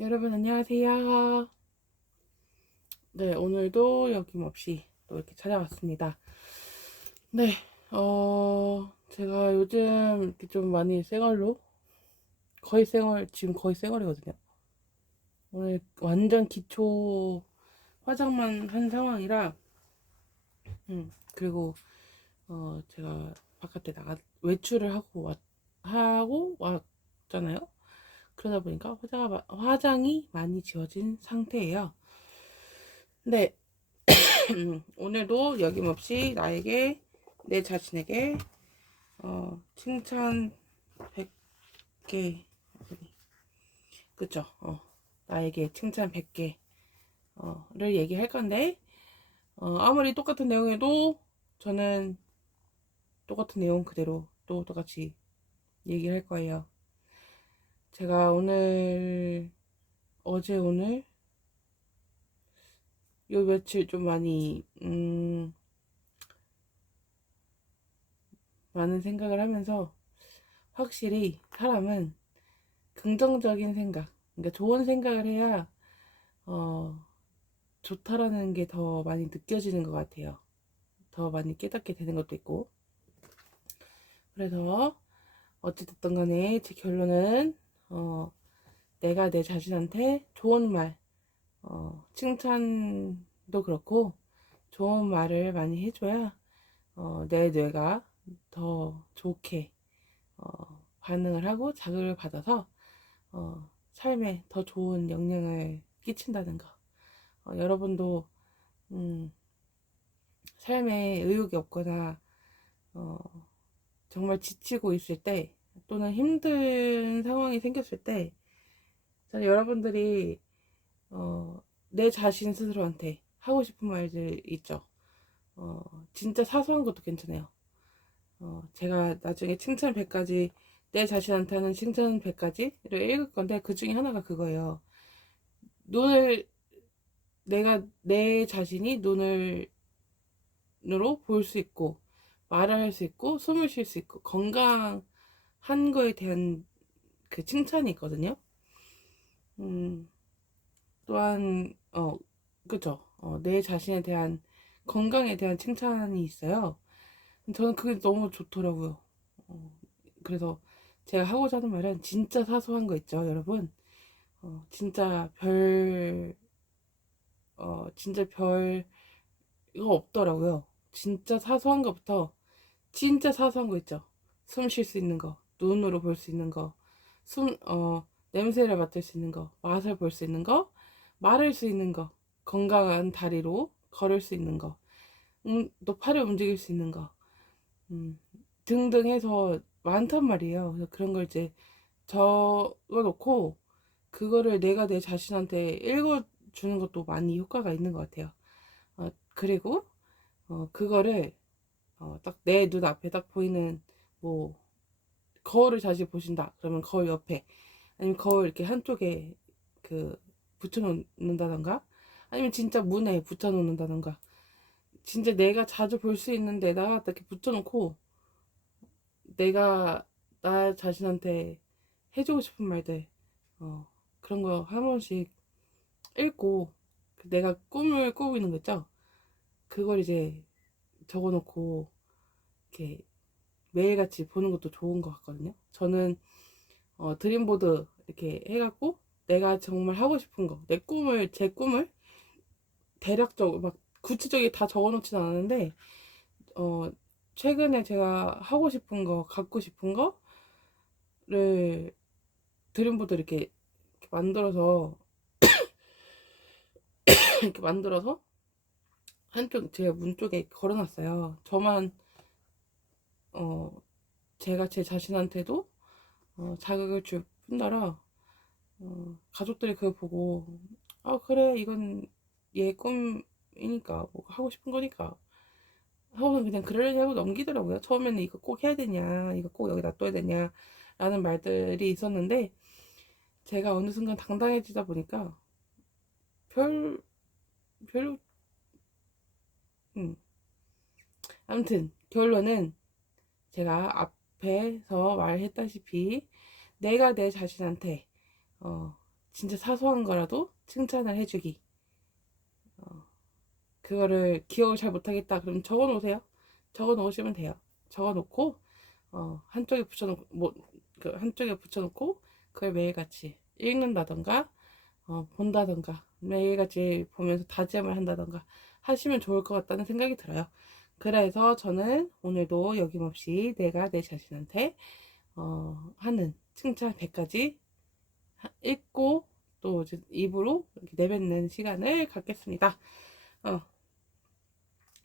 여러분 안녕하세요. 네, 오늘도 여김없이 또 이렇게 찾아왔습니다. 네, 어, 제가 요즘 이렇게 좀 많이 생얼로 거의 생얼, 지금 거의 생얼이거든요. 오늘 완전 기초 화장만 한 상황이라, 음, 그리고, 어, 제가 바깥에 나가, 외출을 하고 왔, 하고 왔잖아요. 그러다 보니까 화장, 화장이 많이 지워진 상태예요. 네. 오늘도 여김없이 나에게, 내 자신에게, 어, 칭찬 100개, 그쵸? 어, 나에게 칭찬 100개, 어, 를 얘기할 건데, 어, 아무리 똑같은 내용에도 저는 똑같은 내용 그대로 또 똑같이 얘기를 할 거예요. 제가 오늘, 어제 오늘, 요 며칠 좀 많이, 음, 많은 생각을 하면서 확실히 사람은 긍정적인 생각, 그러니까 좋은 생각을 해야, 어, 좋다라는 게 더 많이 느껴지는 것 같아요. 더 많이 깨닫게 되는 것도 있고. 그래서, 어찌됐든 간에 제 결론은, 어, 내가 내 자신한테 좋은 말, 어, 칭찬도 그렇고, 좋은 말을 많이 해줘야, 어, 내 뇌가 더 좋게, 어, 반응을 하고 자극을 받아서, 어, 삶에 더 좋은 영향을 끼친다는 거. 어, 여러분도, 음, 삶에 의욕이 없거나, 어, 정말 지치고 있을 때, 또는 힘든 상황이 생겼을 때, 저는 여러분들이, 어, 내 자신 스스로한테 하고 싶은 말들 있죠. 어, 진짜 사소한 것도 괜찮아요. 어, 제가 나중에 칭찬 100가지, 내 자신한테 하는 칭찬 100가지를 읽을 건데, 그 중에 하나가 그거예요. 눈을, 내가, 내 자신이 눈을, 으로 볼 수 있고, 말을 할 수 있고, 숨을 쉴 수 있고, 건강 한 거에 대한 그 칭찬이 있거든요. 음, 또한, 어, 그죠. 어, 내 자신에 대한, 건강에 대한 칭찬이 있어요. 저는 그게 너무 좋더라고요. 어, 그래서 제가 하고자 하는 말은 진짜 사소한 거 있죠, 여러분. 어, 진짜 별, 어, 진짜 별, 이거 없더라고요. 진짜 사소한 것부터, 진짜 사소한 거 있죠. 숨 쉴 수 있는 거, 눈으로 볼 수 있는 거, 숨, 어, 냄새를 맡을 수 있는 거, 맛을 볼 수 있는 거, 말할 수 있는 거, 건강한 다리로 걸을 수 있는 거, 음, 또 팔을 움직일 수 있는 거, 음, 등등 해서 많단 말이에요. 그래서 그런 걸 이제 적어놓고, 그거를 내가 내 자신한테 읽어주는 것도 많이 효과가 있는 것 같아요. 어, 그리고, 어, 그거를, 어, 딱 내 눈앞에 딱 보이는, 뭐, 거울을 자주 보신다. 그러면 거울 옆에, 아니면 거울 이렇게 한쪽에 그, 붙여놓는다던가, 아니면 진짜 문에 붙여놓는다던가, 진짜 내가 자주 볼 수 있는 데다가 이렇게 붙여놓고, 내가 나 자신한테 해주고 싶은 말들, 어, 그런 거 한 번씩 읽고, 그 내가 꿈을 꾸고 있는 거 있죠? 그걸 이제 적어놓고, 이렇게 매일같이 보는 것도 좋은 것 같거든요. 저는, 어, 드림보드 이렇게 해갖고, 내가 정말 하고 싶은 거, 내 꿈을, 제 꿈을 대략적으로, 막 구체적으로 다 적어놓진 않았는데, 어, 최근에 제가 하고 싶은 거, 갖고 싶은 거를 드림보드 이렇게, 이렇게 만들어서, 이렇게 만들어서 한쪽 제 문 쪽에 걸어놨어요. 저만, 어, 제가 제 자신한테도 어, 자극을 줄 뿐더러, 어, 가족들이 그걸 보고, 아, 그래, 이건 얘 꿈이니까, 뭐 하고 싶은 거니까. 하고는 그냥 그러려니 하고 넘기더라고요. 처음에는 이거 꼭 해야 되냐, 이거 꼭 여기 놔둬야 되냐, 라는 말들이 있었는데, 제가 어느 순간 당당해지다 보니까, 별, 별, 음. 아무튼, 결론은, 제가 앞에서 말했다시피, 내가 내 자신한테, 어, 진짜 사소한 거라도 칭찬을 해주기. 어, 그거를 기억을 잘 못하겠다. 그럼 적어 놓으세요. 적어 놓으시면 돼요. 적어 놓고, 어, 한쪽에 붙여놓고, 뭐, 그 한쪽에 붙여놓고, 그걸 매일같이 읽는다던가, 어, 본다던가, 매일같이 보면서 다짐을 한다던가 하시면 좋을 것 같다는 생각이 들어요. 그래서 저는 오늘도 여김없이 내가 내 자신한테, 어, 하는 칭찬 100가지 읽고 또 이제 입으로 내뱉는 시간을 갖겠습니다. 어,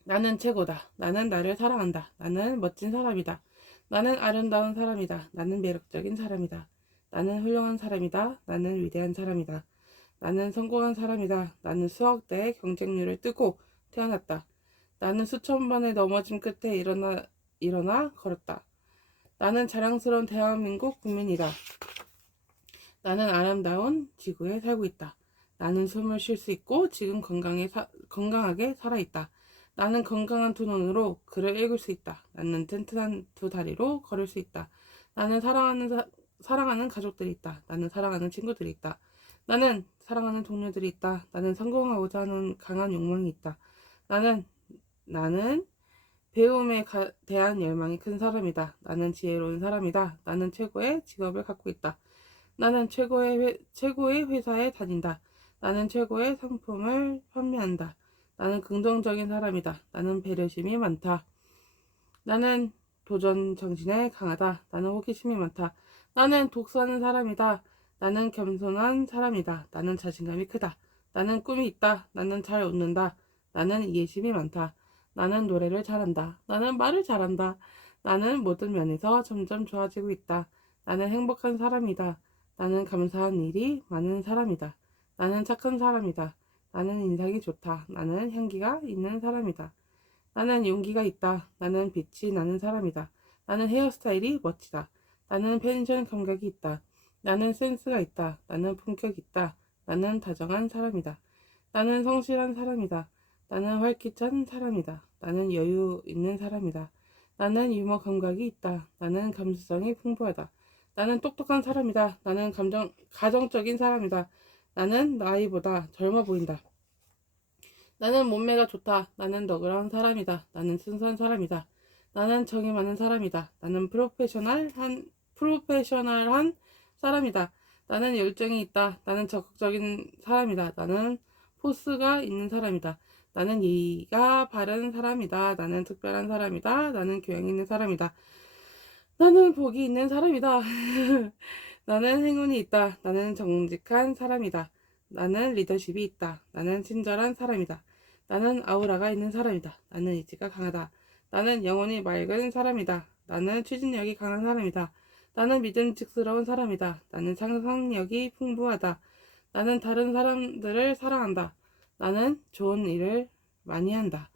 나는 최고다. 나는 나를 사랑한다. 나는 멋진 사람이다. 나는 아름다운 사람이다. 나는 매력적인 사람이다. 나는 훌륭한 사람이다. 나는 위대한 사람이다. 나는 성공한 사람이다. 나는 수학대의 경쟁률을 뚫고 태어났다. 나는 수천 번의 넘어짐 끝에 일어나, 일어나 걸었다. 나는 자랑스러운 대한민국 국민이다. 나는 아름다운 지구에 살고 있다. 나는 숨을 쉴 수 있고 지금 건강에 사, 건강하게 살아있다. 나는 건강한 두 눈으로 글을 읽을 수 있다. 나는 튼튼한 두 다리로 걸을 수 있다. 나는 사랑하는 사, 사랑하는 가족들이 있다. 나는 사랑하는 친구들이 있다. 나는 사랑하는 동료들이 있다. 나는 성공하고자 하는 강한 욕망이 있다. 나는 나는 배움에 가- 대한 열망이 큰 사람이다. 나는 지혜로운 사람이다. 나는 최고의 직업을 갖고 있다. 나는 최고의 회, 최고의 회사에 다닌다. 나는 최고의 상품을 판매한다. 나는 긍정적인 사람이다. 나는 배려심이 많다. 나는 도전 정신에 강하다. 나는 호기심이 많다. 나는 독서하는 사람이다. 나는 겸손한 사람이다. 나는 자신감이 크다. 나는 꿈이 있다. 나는 잘 웃는다. 나는 이해심이 많다. 나는 노래를 잘한다. 나는 말을 잘한다. 나는 모든 면에서 점점 좋아지고 있다. 나는 행복한 사람이다. 나는 감사한 일이 많은 사람이다. 나는 착한 사람이다. 나는 인상이 좋다. 나는 향기가 있는 사람이다. 나는 용기가 있다. 나는 빛이 나는 사람이다. 나는 헤어스타일이 멋지다. 나는 펜션 감각이 있다. 나는 센스가 있다. 나는 품격 있다. 나는 다정한 사람이다. 나는 성실한 사람이다. 나는 활기찬 사람이다. 나는 여유 있는 사람이다. 나는 유머 감각이 있다. 나는 감수성이 풍부하다. 나는 똑똑한 사람이다. 나는 감정, 가정적인 사람이다. 나는 나이보다 젊어 보인다. 나는 몸매가 좋다. 나는 너그러운 사람이다. 나는 순수한 사람이다. 나는 정이 많은 사람이다. 나는 프로페셔널한, 프로페셔널한 사람이다. 나는 열정이 있다. 나는 적극적인 사람이다. 나는 포스가 있는 사람이다. 나는 예의가 바른 사람이다. 나는 특별한 사람이다. 나는 교양 있는 사람이다. 나는 복이 있는 사람이다. 나는 행운이 있다. 나는 정직한 사람이다. 나는 리더십이 있다. 나는 친절한 사람이다. 나는 아우라가 있는 사람이다. 나는 의지가 강하다. 나는 영혼이 맑은 사람이다. 나는 추진력이 강한 사람이다. 나는 믿음직스러운 사람이다. 나는 상상력이 풍부하다. 나는 다른 사람들을 사랑한다. 나는 좋은 일을 많이 한다.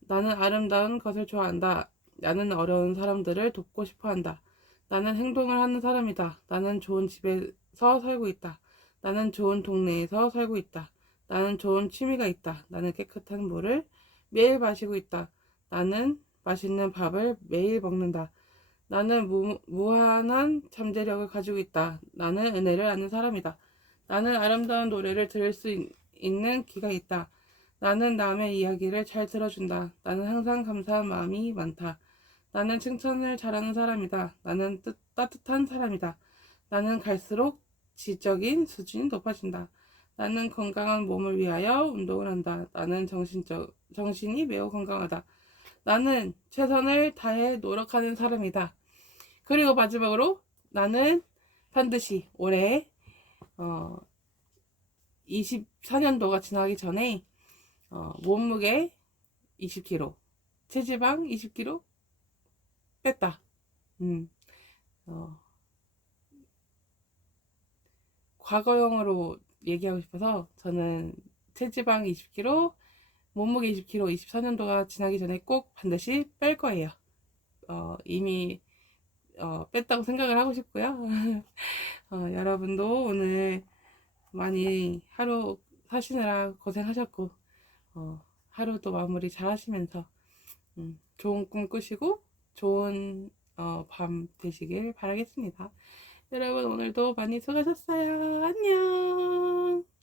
나는 아름다운 것을 좋아한다. 나는 어려운 사람들을 돕고 싶어 한다. 나는 행동을 하는 사람이다. 나는 좋은 집에서 살고 있다. 나는 좋은 동네에서 살고 있다. 나는 좋은 취미가 있다. 나는 깨끗한 물을 매일 마시고 있다. 나는 맛있는 밥을 매일 먹는다. 나는 무, 무한한 잠재력을 가지고 있다. 나는 은혜를 아는 사람이다. 나는 아름다운 노래를 들을 수 있, 있는 귀가 있다. 나는 남의 이야기를 잘 들어준다. 나는 항상 감사한 마음이 많다. 나는 칭찬을 잘하는 사람이다. 나는 뜻, 따뜻한 사람이다. 나는 갈수록 지적인 수준이 높아진다. 나는 건강한 몸을 위하여 운동을 한다. 나는 정신적, 정신이 매우 건강하다. 나는 최선을 다해 노력하는 사람이다. 그리고 마지막으로 나는 반드시 올해 어, 24년도가 지나기 전에 어, 몸무게 20kg, 체지방 20kg 뺐다. 음, 어, 과거형으로 얘기하고 싶어서 저는 체지방 20kg, 몸무게 20kg 24년도가 지나기 전에 꼭 반드시 뺄 거예요. 어, 이미 어, 뺐다고 생각을 하고 싶고요. 어, 여러분도 오늘 많이 하루 사시느라 고생하셨고 어, 하루도 마무리 잘 하시면서 음, 좋은 꿈 꾸시고 좋은 어, 밤 되시길 바라겠습니다. 여러분 오늘도 많이 수고하셨어요. 안녕.